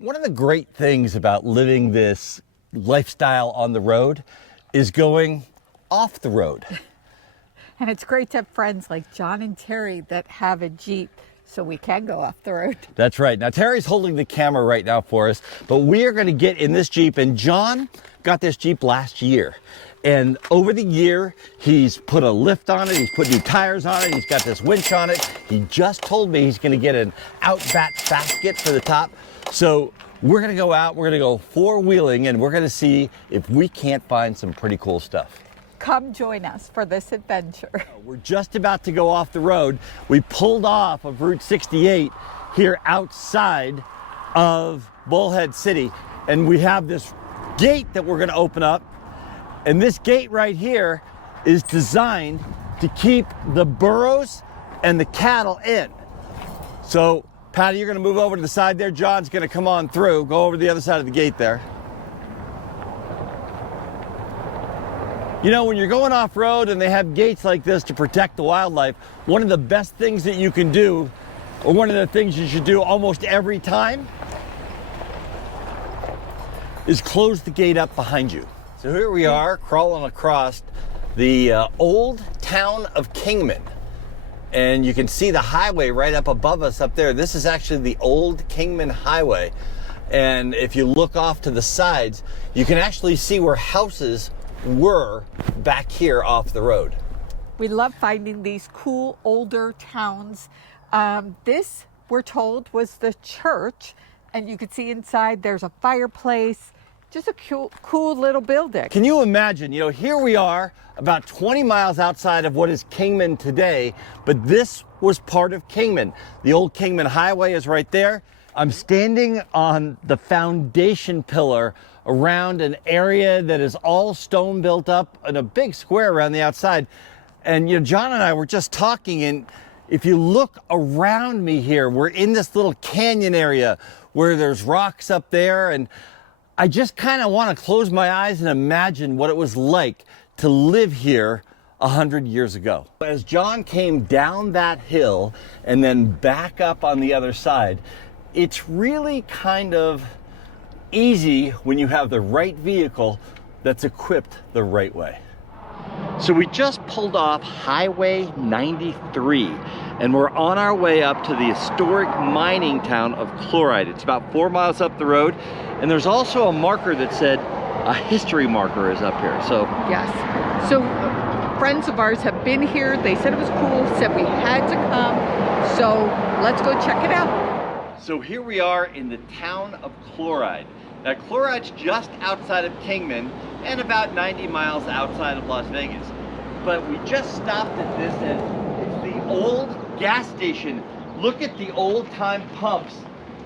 One of the great things about living this lifestyle on the road is going off the road. And it's great to have friends like John and Terry that have a Jeep so we can go off the road. That's right. Now, Terry's holding the camera right now for us, but we are going to get in this Jeep. And John got this Jeep last year. And over the year, he's put a lift on it. He's put new tires on it. He's got this winch on it. He just told me he's going to get an Outback basket for the top. So we're going to go out. We're going to go four-wheeling, and we're going to see if we can't find some pretty cool stuff. Come join us for this adventure. We're just about to go off the road. We pulled off of Route 68 here outside of Bullhead City, and we have this gate that we're going to open up. And this gate right here is designed to keep the burros and the cattle in. So, Patti, you're going to move over to the side there. John's going to come on through. Go over to the other side of the gate there. You know, when you're going off-road and they have gates like this to protect the wildlife, one of the best things that you can do, or one of the things you should do almost every time, is close the gate up behind you. So here we are crawling across the old town of Kingman. And you can see the highway right up above us up there. This is actually the Old Kingman Highway. And if you look off to the sides, you can actually see where houses were back here off the road. We love finding these cool older towns. This, we're told, was the church, and you can see inside there's a fireplace. Just a cool little building. Can you imagine, you know, here we are about 20 miles outside of what is Kingman today, but this was part of Kingman. The Old Kingman Highway is right there. I'm standing on the foundation pillar around an area that is all stone built up in a big square around the outside. And, you know, John and I were just talking, and if you look around me here, we're in this little canyon area where there's rocks up there, and I just kind of want to close my eyes and imagine what it was like to live here 100 years ago. As John came down that hill and then back up on the other side, it's really kind of easy when you have the right vehicle that's equipped the right way. So we just pulled off Highway 93 and we're on our way up to the historic mining town of Chloride. It's about 4 miles up the road, and there's also a marker that said a history marker is up here. So yes, so friends of ours have been here. They said it was cool, said we had to come, so let's go check it out. So here we are in the town of Chloride. Now, Chloride's just outside of Kingman and about 90 miles outside of Las Vegas. But we just stopped at this, and it's the old gas station. Look at the old-time pumps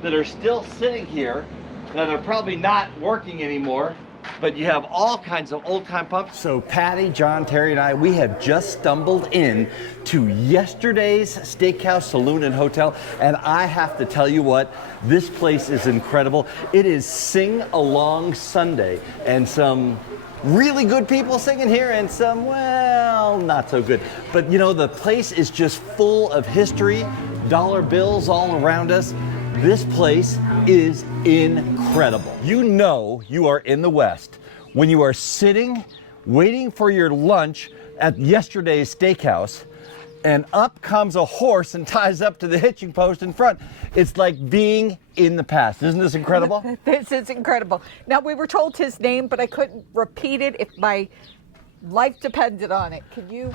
that are still sitting here. Now, they're probably not working anymore, but you have all kinds of old-time pumps. So Patti, John, Terry, and I, we have just stumbled in to yesterday's steakhouse, saloon, and hotel, and I have to tell you what, this place is incredible. It is Sing Along Sunday, and some really good people singing here, and some, well, not so good. But you know, the place is just full of history, dollar bills all around us. This place is incredible. You know you are in the West when you are sitting, waiting for your lunch at yesterday's steakhouse, and up comes a horse and ties up to the hitching post in front. It's like being in the past. Isn't this incredible? This is incredible. Now, we were told his name, but I couldn't repeat it if my life depended on it. Can you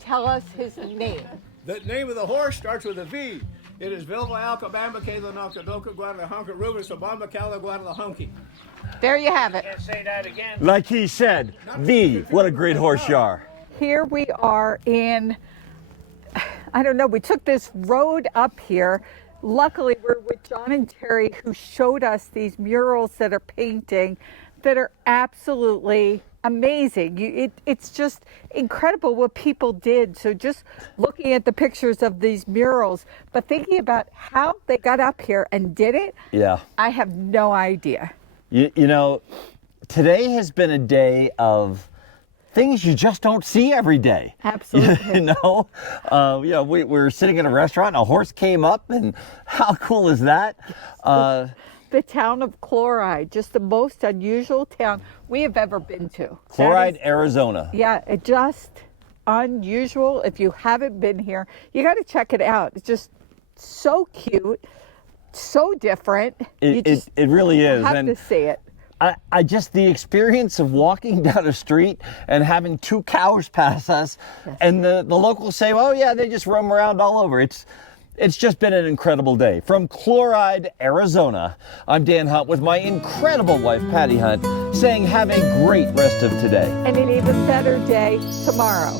tell us his name? The name of the horse starts with a V. It is Vilva Alcabamba Kalanokadoka Guadalahunka Rubus Obama Cala Guadalahunki. There you have it. Can't say that again. Like he said, V, what a great horse you are. Here we are in, I don't know, we took this road up here. Luckily, we're with John and Terry, who showed us these murals that are painting that are absolutely amazing. It's just incredible what people did. So just looking at the pictures of these murals, but thinking about how they got up here and did it, yeah, I have no idea. You know, today has been a day of things you just don't see every day. Absolutely. You know, we were sitting in a restaurant and a horse came up, and how cool is that? the town of Chloride, just the most unusual town we have ever been to. Chloride, Arizona. Yeah, it just unusual. If you haven't been here, you got to check it out. It's just so cute, so different. It really is. Have to see it. I just, the experience of walking down a street and having 2 cows pass us, and the locals say, oh yeah, they just roam around all over. It's just been an incredible day. From Chloride, Arizona, I'm Dan Hunt with my incredible wife, Patti Hunt, saying have a great rest of today. And an even better day tomorrow.